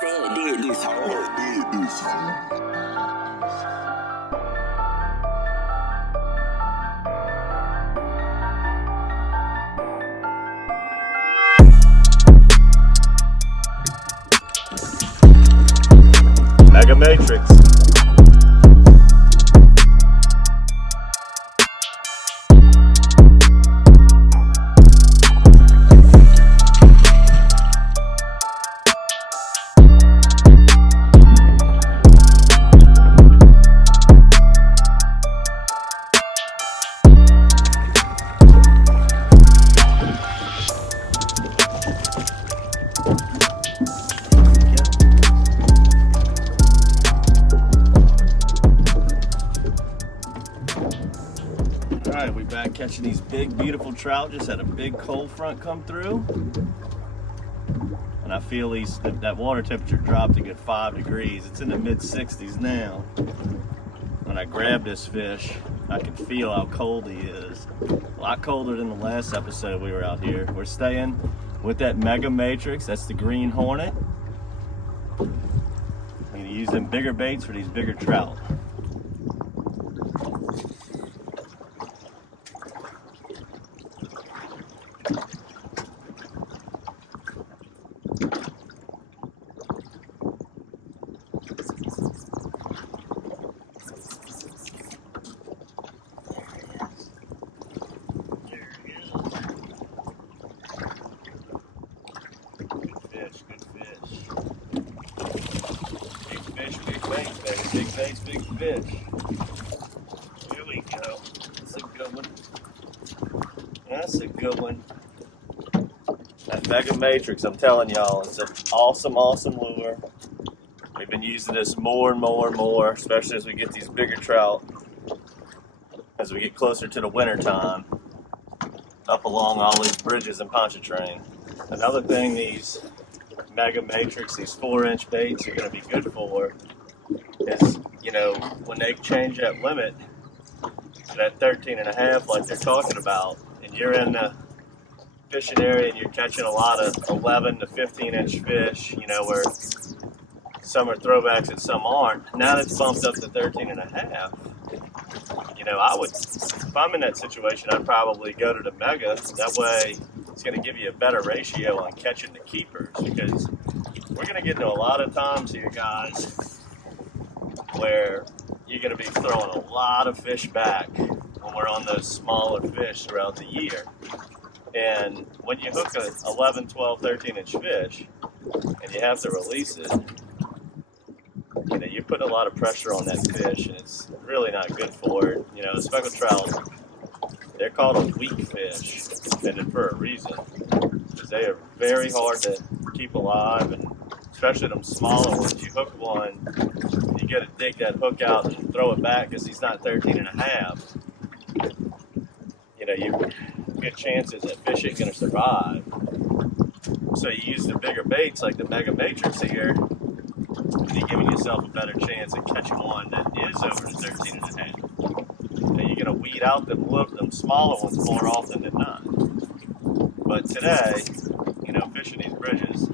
DockSide did this hoe. Mega Matrix. Alright, we back catching these big, beautiful trout. Just had a big cold front come through. And I feel that water temperature dropped a good 5 degrees. It's in the mid-60s now. When I grab this fish, I can feel how cold he is. A lot colder than the last episode we were out here. We're staying with that Mega Matrix. That's the green hornet. I'm going to use them bigger baits for these bigger trout. Big baits, big fish. Here we go. That's a good one. That's a good one. That Mega Matrix, I'm telling y'all, it's an awesome, awesome lure. We've been using this more and more and more, especially as we get these bigger trout, as we get closer to the winter time, up along all these bridges in Pontchartrain. Another thing these Mega Matrix, these 4-inch baits are going to be good for is, you know, when they change that limit to that 13.5 like they're talking about, and you're in the fishing area and you're catching a lot of 11 to 15-inch fish, you know, where some are throwbacks and some aren't. Now it's bumped up to 13.5. You know, if I'm in that situation, I'd probably go to the Mega. That way it's going to give you a better ratio on catching the keepers, because we're going to get into a lot of times here, guys, where you're going to be throwing a lot of fish back when we're on those smaller fish throughout the year. And when you hook a 11, 12, 13-inch fish and you have to release it, you know, you're putting a lot of pressure on that fish, and it's really not good for it. You know, speckled trout, they're called a weak fish, and for a reason, because they are very hard to keep alive, and especially them smaller ones. You hook one, you got to dig that hook out and throw it back because he's not 13.5. You know, you good chances that fish ain't going to survive. So you use the bigger baits like the Mega Matrix here, and you're giving yourself a better chance at catching one that is over the 13.5. And you're going to weed out them smaller ones more often than not. But today, you know, fishing these bridges,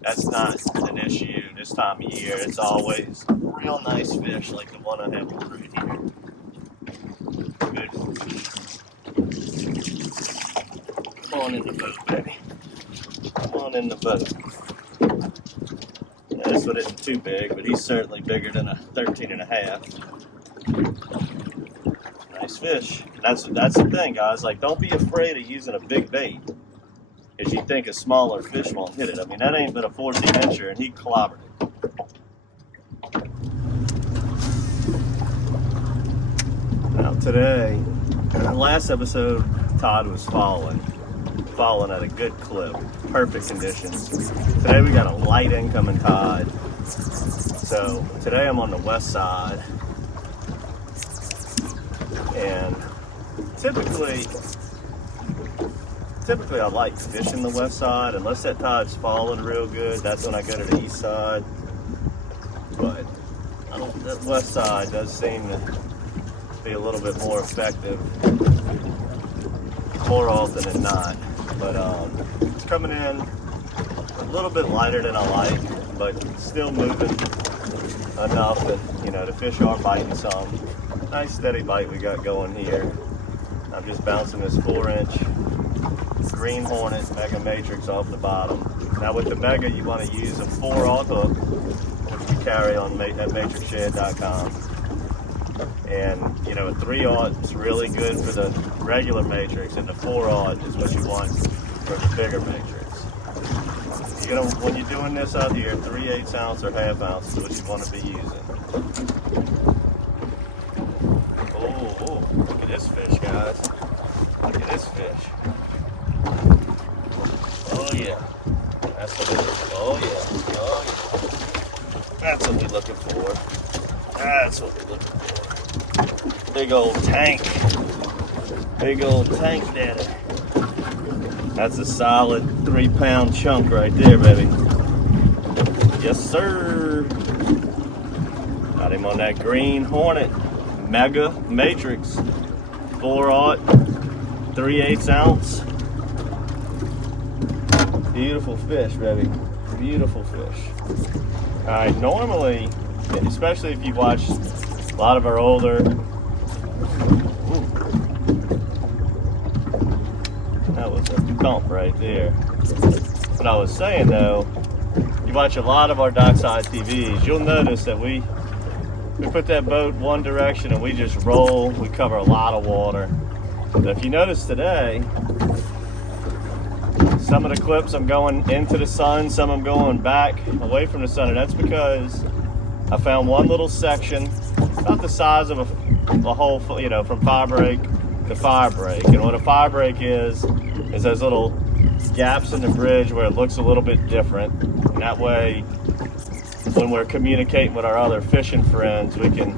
that's not an issue this time of year. It's always real nice fish like the one I have right here. Good. Come on in the boat, baby. Come on in the boat. Yeah, this one isn't too big, but he's certainly bigger than a 13.5. Nice fish. That's the thing, guys. Like, don't be afraid of using a big bait, because you think a smaller fish won't hit it. I mean, that ain't but a 14-incher, and he clobbered it. Now today, last episode, Todd was falling at a good clip, perfect conditions. Today we got a light incoming tide. So today I'm on the west side, and typically I like fishing the west side, unless that tide's falling real good. That's when I go to the east side. But that west side does seem to be a little bit more effective more often than not. But it's coming in a little bit lighter than I like. but still moving enough that, you know, the fish are biting some. Nice steady bite we got going here. I'm just bouncing this 4-inch Green Hornet Mega Matrix off the bottom. Now with the Mega, you want to use a 4-aught hook, which we carry on at matrixshad.com. And, you know, a 3-aught is really good for the regular Matrix, and the 4-aught is what you want for the bigger Matrix. When you're doing this out here, 3/8 ounce or ½ ounce is what you want to be using. Oh, look at this fish, guys. Look at this fish. Oh yeah. That's what it is. Oh yeah. Oh yeah. That's what we're looking for. That's what we're looking for. Big old tank. Big old tank daddy. That's a solid 3-pound chunk right there, baby. Yes, sir. Got him on that Green Hornet Mega Matrix. 4-aught, 3/8 ounce. Beautiful fish, baby. Beautiful fish. All right, normally, especially if you watch a lot of our older, that was a thump right there. What I was saying though, you watch a lot of our DockSide TVs, you'll notice that we put that boat one direction and we just roll. We cover a lot of water. But if you notice today, some of the clips I'm going into the sun, some I'm going back away from the sun, and that's because I found one little section about the size of a whole, you know, from fire break to fire break. And what a fire break is those little gaps in the bridge where it looks a little bit different. And that way, when we're communicating with our other fishing friends, we can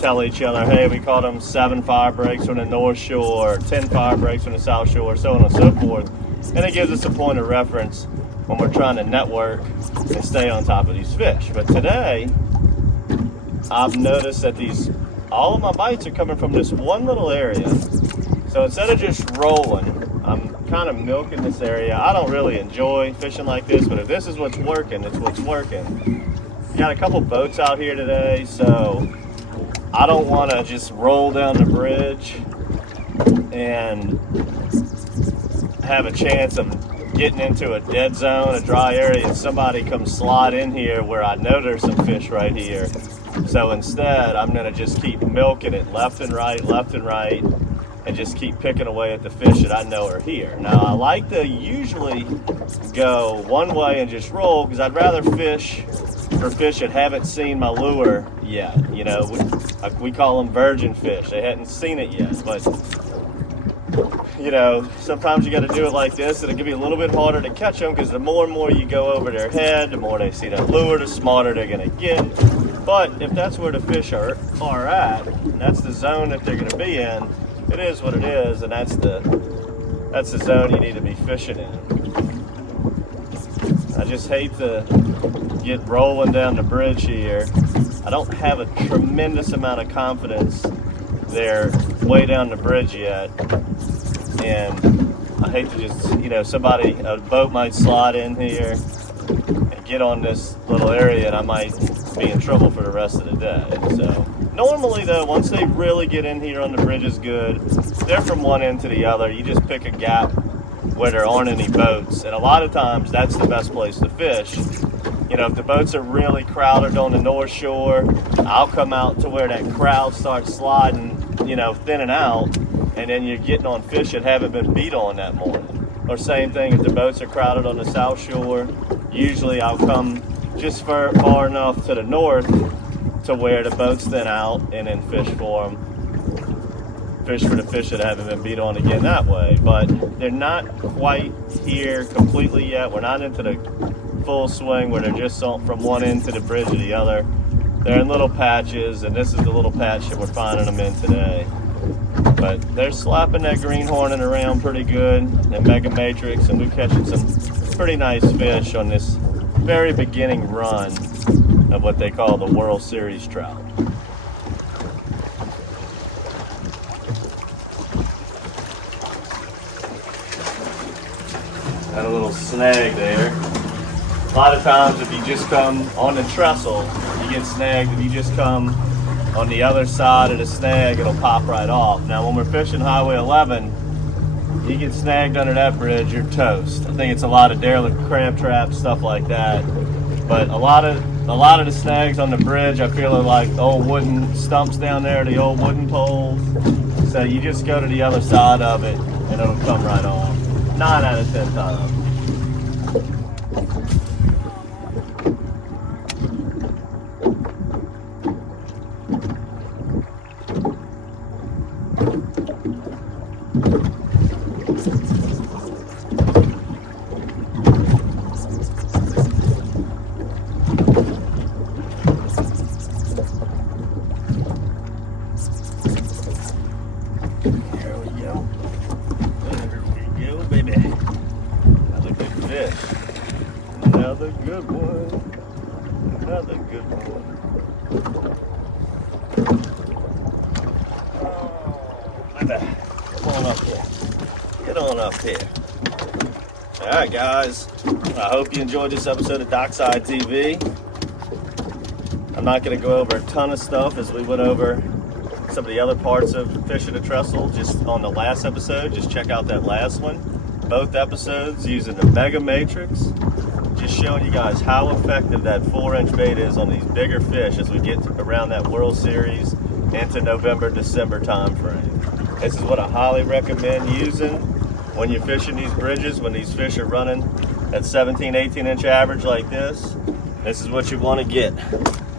tell each other, hey, we caught them 7 fire breaks on the North Shore, 10 fire breaks on the South Shore, so on and so forth. And it gives us a point of reference when we're trying to network and stay on top of these fish. But today, I've noticed that all of my bites are coming from this one little area. So instead of just rolling, I'm kind of milking this area. I don't really enjoy fishing like this, but if this is what's working, it's what's working. We got a couple boats out here today, so I don't want to just roll down the bridge and have a chance of getting into a dead zone, a dry area, and somebody comes slide in here where I know there's some fish right here. So instead, I'm going to just keep milking it left and right, and just keep picking away at the fish that I know are here. Now, I like to usually go one way and just roll because I'd rather fish for fish that haven't seen my lure yet. You know, we call them virgin fish. They hadn't seen it yet, but you know, sometimes you got to do it like this, and it can be a little bit harder to catch them because the more and more you go over their head, the more they see that lure, the smarter they're going to get. But if that's where the fish are at, and that's the zone that they're going to be in, it is what it is, and that's the zone you need to be fishing in. I just hate to get rolling down the bridge here. I don't have a tremendous amount of confidence they're way down the bridge yet, and I hate to just, you know, a boat might slide in here and get on this little area and I might be in trouble for the rest of the day. So normally though, once they really get in here on the bridge is good. They're from one end to the other. You just pick a gap where there aren't any boats, and a lot of times that's the best place to fish. You know, if the boats are really crowded on the North Shore, I'll come out to where that crowd starts sliding, you know, thinning out, and then you're getting on fish that haven't been beat on that morning. Or same thing, if the boats are crowded on the South Shore, usually I'll come just far enough to the north to where the boats thin out and then fish for them. Fish for the fish that haven't been beat on again that way. But they're not quite here completely yet. We're not into the full swing where they're just from one end to the bridge to the other. They're in little patches, and this is the little patch that we're finding them in today. But they're slapping that Green Hornet around pretty good, and Mega Matrix, and we're catching some pretty nice fish on this very beginning run of what they call the World Series trout. Got a little snag there. A lot of times if you just come on the trestle, you get snagged. If you just come on the other side of the snag, it'll pop right off. Now when we're fishing Highway 11, you get snagged under that bridge, you're toast. I think it's a lot of derelict crab traps, stuff like that. But a lot of the snags on the bridge, I feel are like old wooden stumps down there, the old wooden poles. So you just go to the other side of it and it'll come right off. 9 out of 10 times. Another good one. Another good one. Oh, come on up here. Get on up here. Alright guys, I hope you enjoyed this episode of DockSide TV. I'm not going to go over a ton of stuff as we went over some of the other parts of fishing a trestle just on the last episode. Just check out that last one. Both episodes using the Mega Matrix. Just showing you guys how effective that 4-inch bait is on these bigger fish as we get around that World Series into November, December time frame. This is what I highly recommend using when you're fishing these bridges, when these fish are running at 17, 18-inch average like this. This is what you want to get.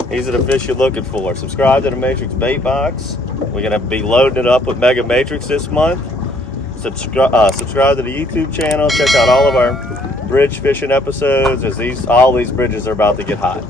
These are the fish you're looking for. Subscribe to the Matrix Bait Box. We're going to be loading it up with Mega Matrix this month. Subscribe to the YouTube channel. Check out all of our bridge fishing episodes as all these bridges are about to get hot.